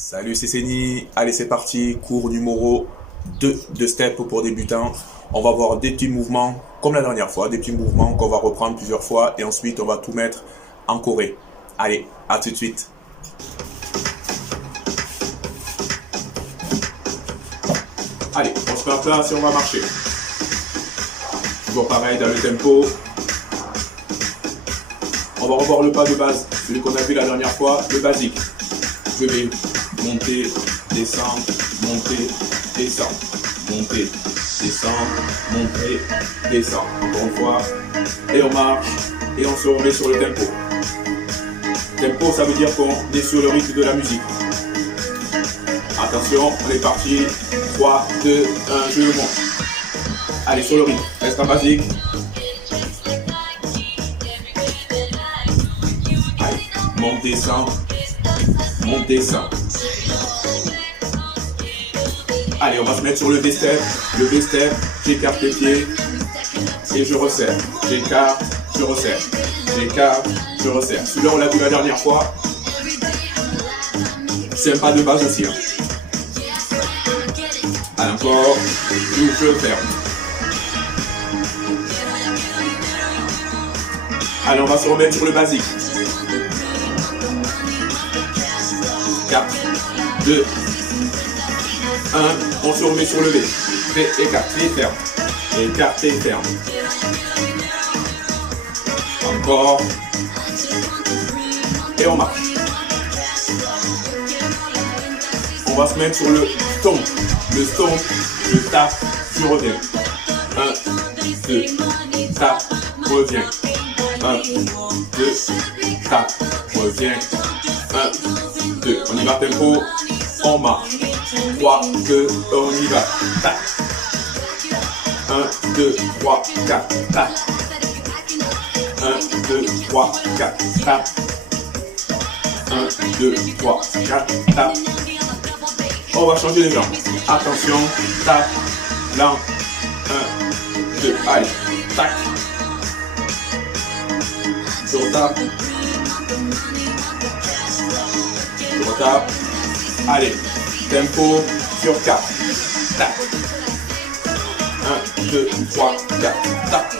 Salut, c'est Seni. Allez, c'est parti. Cours numéro 2 de step pour débutants. On va voir des petits mouvements comme la dernière fois, des petits mouvements qu'on va reprendre plusieurs fois et ensuite on va tout mettre en choré. Allez, à tout de suite. Allez, on se met en place et on va marcher. Toujours pareil dans le tempo. On va revoir le pas de base, celui qu'on a vu la dernière fois, le basique. Je vais monter, descendre, monter, descendre, monter, descendre, monter, descendre. Encore une fois. Et on marche et on se remet sur le tempo. Tempo, ça veut dire qu'on est sur le rythme de la musique. Attention, on est parti. 3, 2, 1, je monte. Allez, sur le rythme. Reste en basique. Allez, monte, descend. Monte, descend. Allez, on va se mettre sur le V-step. Le V-step, j'écarte les pieds et je resserre. J'écarte, je resserre. J'écarte, je resserre. Celui-là, on l'a vu la dernière fois. C'est un pas de base aussi. Allez, encore. Je ferme. Allez, on va se remettre sur le basique. 4, 2, 1, on se remet sur le V. V, écarte, et ferme. Écarte et ferme. Encore. Et on marche. On va se mettre sur le stomp. Le stomp, je tape, je reviens. 1, 2, tape, reviens. 1, 2, tape, reviens. 1, 2, on y va tempo, on marche. 3, 2, on y va. Tac. 1, 2, 3, 4, tac. 1, 2, 3, 4, tac. 1, 2, 3, 4, tac. On va changer les jambes. Attention, tape, là. 1, 2, allez, tac. Je retape. Je retape. Allez, tempo sur 4. Tac. 1, 2, 3, 4. Tac.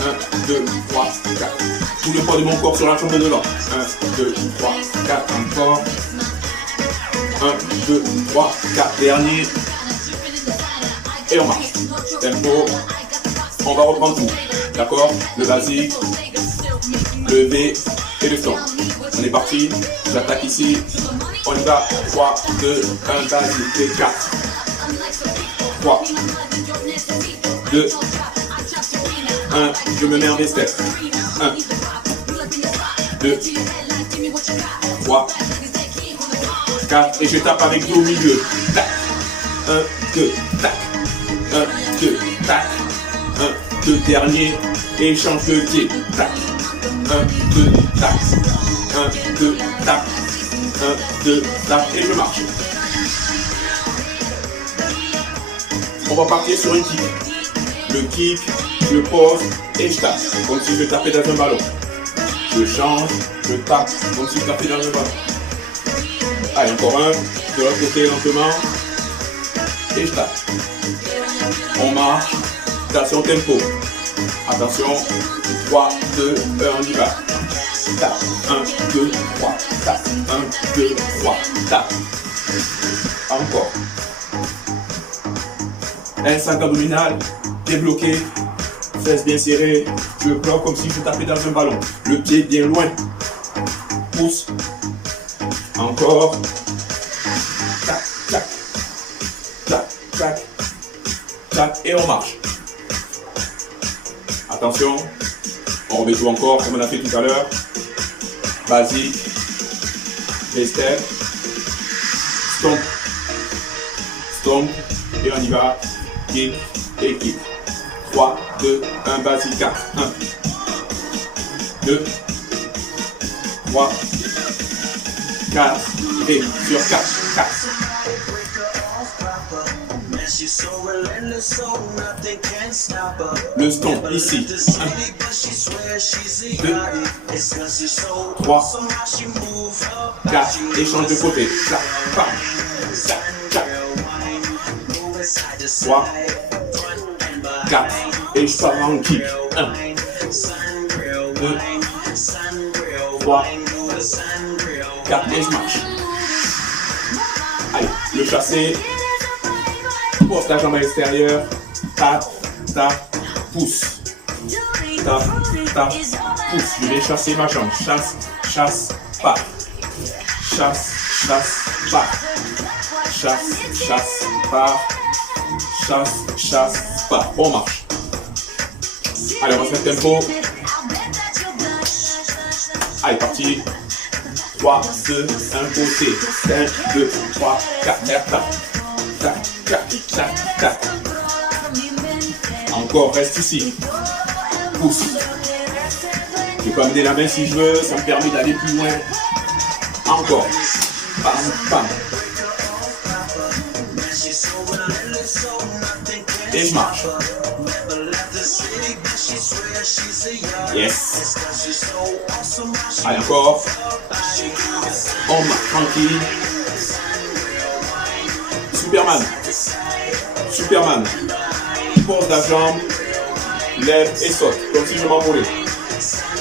1, 2, 3, 4. Tout le poids de mon corps sur la jambe de devant. 1, 2, 3, 4. Encore. 1, 2, 3, 4. Dernier. Et on marche. Tempo. On va reprendre tout. D'accord? Le basique. Le V et le stomp. On est parti. J'attaque ici. On y va. 3, 2, 1, basique et 4. 3, 2, 1. Je me mets en V-step. 1, 2, 3, 4. Et je tape avec deux au milieu. Tac. 1, 2, tac. 1, 2, tac. 1, 2, dernier. Et change de pied. Tac. 1, 2, tac. 1, 2, tac. 1, 2, tac. Et je marche. On va partir sur une kick. Le kick, je pose et je tape. Comme si je tapais dans un ballon. Je change, je tape. Comme si je tapais dans un ballon. Allez, encore un. De l'autre côté, lentement. Et je tape. On marche. Attention, tempo. Attention. 3, 2, 1, on y va. Tape. 1, 2, 3. Tape. 1, 2, 3. Tape. Encore. Un sac abdominal. Débloqué. Fesses bien serrées. Je bloque comme si je tapais dans un ballon. Le pied bien loin. Pousse. Encore. Tac, tac. Tac, tac. Tac. Et on marche. Attention. On remet tout encore comme on a fait tout à l'heure. Basique. V-step. Stomp. Stomp. Et on y va. Kick et kick. 3, 2, 1, basique. 4. 1, 2, 3, 4. Et sur 4. 4. Le stomp ici. 1, 2, 3, 4, et change de côté. 4, bam, 4, 3, 4, et je pars en kick. 1, 2, 3, 4, et je marche. Allez, le chassé. Pose ta jambe à l'extérieur. Tape, tape, pousse. Tape, tape, pousse. Je vais chasser ma jambe. Chasse, chasse, pas. Chasse, chasse, pas. Chasse, chasse, pas. Chasse, chasse, pas. On marche. Allez, on va se mettre tempo. Allez, parti. 3, 2, 1, côté. 1, 2, 3, 4, tac, tac. Tac, tac, tac, tac. Encore, reste ici. Pousse. Je peux amener la main si je veux, ça me permet d'aller plus loin. Encore. Bam, bam. Et je marche. Yes. Allez, encore. On marche tranquille. Superman. Superman. Pose la jambe. Lève et saute. Comme si je m'envolais.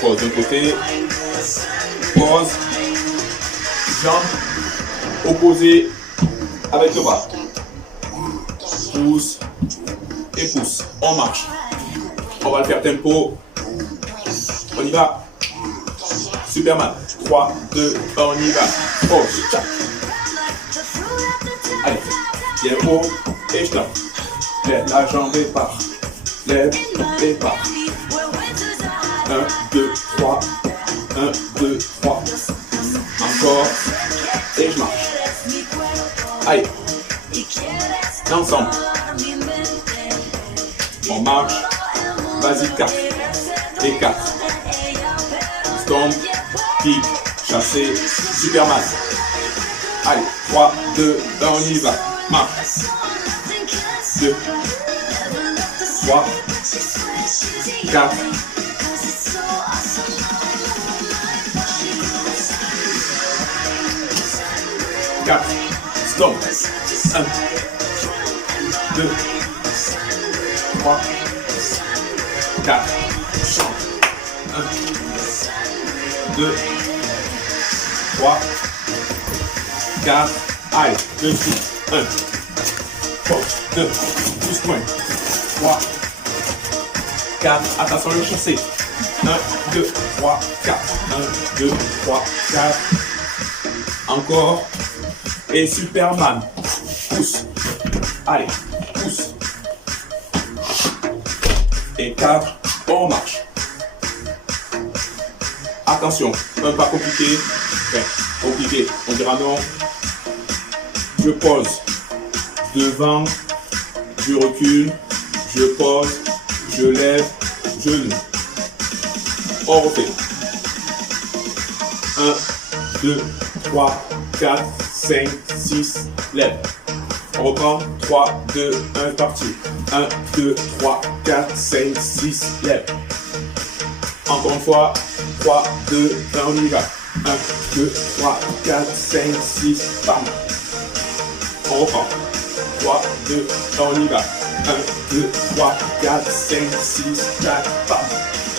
Pose d'un côté. Pose. Jambe. Opposée. Avec le bras. Pousse. Et pousse. On marche. On va le faire tempo. On y va. Superman. 3, 2, 1, on y va. Pause. Tchac. Allez. Bien haut. Et je tape. Lève la jambe et part. Lève et part. 1, 2, 3. 1, 2, 3. Encore. Et je marche. Allez. Ensemble. On marche. Vas-y, 4. Et 4. Stomp. Kick. Chasser. Superman. Allez. 3, 2, 1, on y va. Marche. 2, 3, 4. Stop. 1, 2, 3, 4. Chante. 1, 2, 3, 4. Allez, 2 suite. 1. 2, 12 points, 3, 4, attention le chassé, 1, 2, 3, 4, 1, 2, 3, 4, encore, et Superman, pousse, allez, pousse, et 4, on marche, attention, un pas compliqué, enfin, compliqué, on dira non, je pose, devant, je recule, je pose, je lève, genou. On refait. 1, 2, 3, 4, 5, 6, lève. On reprend. 3, 2, 1, parti. 1, 2, 3, 4, 5, 6, lève. Encore une fois. 3, 2, 1, on y va. 1, 2, 3, 4, 5, 6, bam. On reprend. 3, 2, on y va. 1, 2, 3, 4, 5, 6, 4, bam.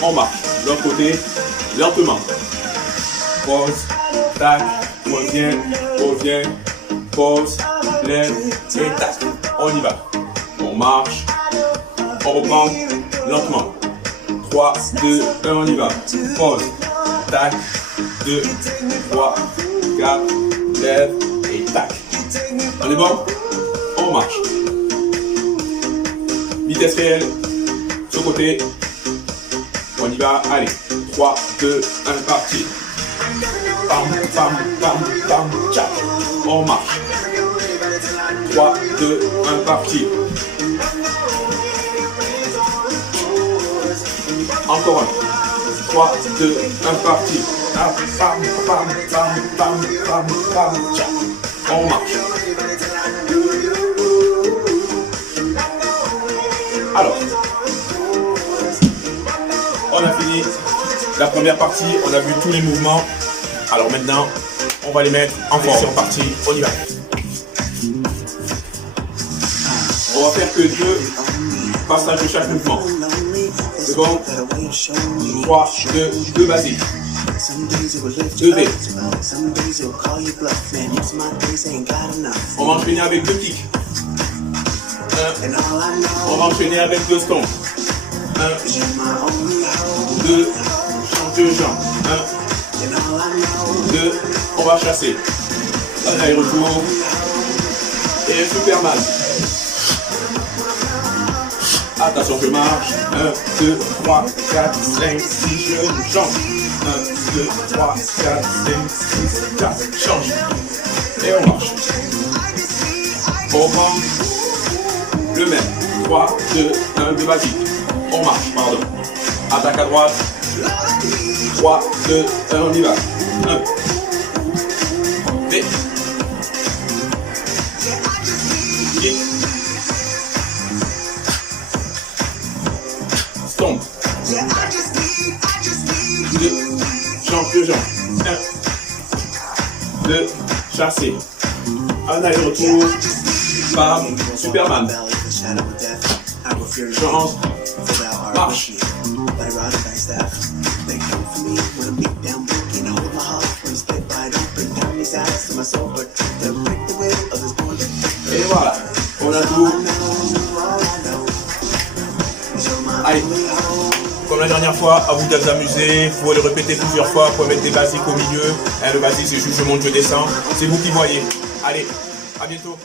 On marche. L'autre côté, lentement. Pause, tac, revient, pause, lève et tac. On y va. On marche. On reprend lentement. 3, 2, 1, on y va. Pause, tac, 2, 3, 4, lève et tac. On est bon? On marche. Vitesse réelle. Ce côté. On y va. Allez. 3, 2, 1, parti. Bam, bam, bam, bam, tchac. On marche. 3, 2, 1, parti. Encore un. 3, 2, 1, parti. Bam, bam, bam, bam, bam, bam, bam, tchac. On marche. Alors, on a fini la première partie, on a vu tous les mouvements. Alors maintenant, va les mettre en forme. C'est reparti, on y va. On va faire que 2 passages de chaque mouvement. C'est bon? 3, 2 basiques. 2 V. On va enchaîner avec 2 kicks. 1. On va enchaîner avec 2 stompes. 1, 2, change de jambe. 1, 2, on va chasser. Un aller-retour. Et Superman. Attention, je marche. 1, 2, 3, 4, 5, 6, je change. 1, 2, 3, 4, 5, 6, 4, change. Et on marche. On reprend le même. 3, 2, 1, 2 basique. On marche, pardon. Attaque à droite. 3, 2, 1, on y va. 1. V. Kick. Stomp. 2. Change de jambe. 1. 2. Chasser. Un aller-retour. Bam. Superman. Change. Marche. Et voilà, on a tout. Allez, comme la dernière fois, à vous de vous amuser, vous pouvez le répéter plusieurs fois, vous pouvez mettre des basiques au milieu. Le basique c'est juste je monte, je descends, c'est vous qui voyez. Allez, à bientôt.